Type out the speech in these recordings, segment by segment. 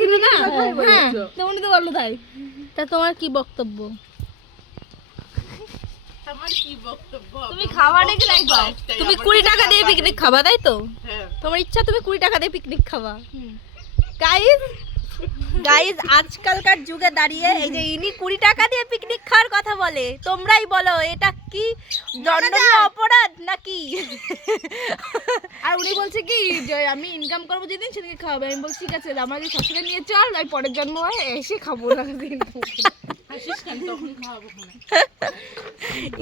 ছিল না, হ্যাঁ তো উনি তো বললো তাই। তা তোমার কি বক্তব্য? তুমি খাওয়া নাকি নাই পাও? তুমি 20 টাকা দিয়ে পিকনিক খাবা, তাই তো? তোমার ইচ্ছা তুমি 20 টাকা দিয়ে পিকনিক খাবা। গাইস আজকালকার যুগে দাঁড়িয়ে এই যে ইনি 20 টাকা দিয়ে পিকনিক খাওয়ার কথা বলে, তোমরাই বলো এটা কি দণ্ডনীয় অপরাধ নাকি? আর উনি বলছে কি যে আমি ইনকাম করবো যেদিন সেদিন খাওয়াবে। আমি বলছি ঠিক আছে, আমাকে শ্বশুরে নিয়ে চল, আমি পরের জন্ম হয় এসে খাবো না।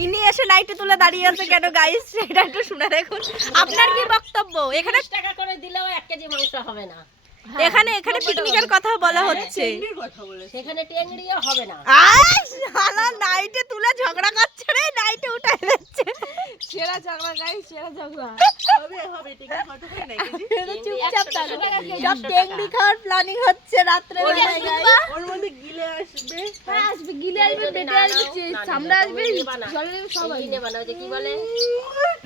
ইনি এসে নাইটে তুলে দাঁড়িয়ে আছে কেন গাইস, সেটা একটু শুনে দেখুন। আপনার কি বক্তব্য? এখানে টাকা করে দিলেও 1 কেজি মাংস হবে না। এখানে পিকনিকের কথা বলা হচ্ছে, সেখানে টেংড়িও হবে না। শালা নাইটে তুলে ঝগড়া করছে রে, নাইটে উঠাই দিচ্ছে। সেরা ঝগড়া গাইস, সেরা ঝগড়া হবে টিকিট কত করে নাকি জি? চুপচাপ থাকো, সব টেংড়ি খাওয়ার প্ল্যানিং হচ্ছে রাত্রে বেলায় গাইস। ওর মধ্যে গিলে আসবে, হ্যাঁ আসবে, গিলে আসবে, পেটে আসবে, চামড়া আসবে, জলে সব আসবে। কিনে বানাও যে কি বলে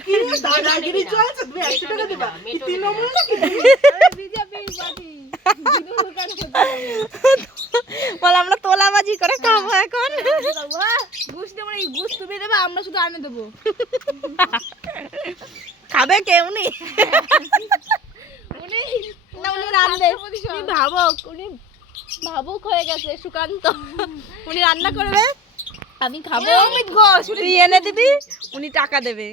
কি দাদাগিরি চলছে, তুমি 100 টাকা দিবা কি 3 নম্বর নাকি? বিজেপি পার্টি বলে আমরা তোলাবাজি করে খাবো এখন। ঘুষ দেবো, এই ঘুষ তুমি দেবে, আমরা শুধু আনে দেবো। খাবে কেউ নেই, উনি রান্না, তুমি ভাবো উনি ভাবুক হয়ে গেছে সুকান্ত। উনি রান্না করবে, আমি খাবো, তুই এনে দিবি, উনি টাকা দেবে।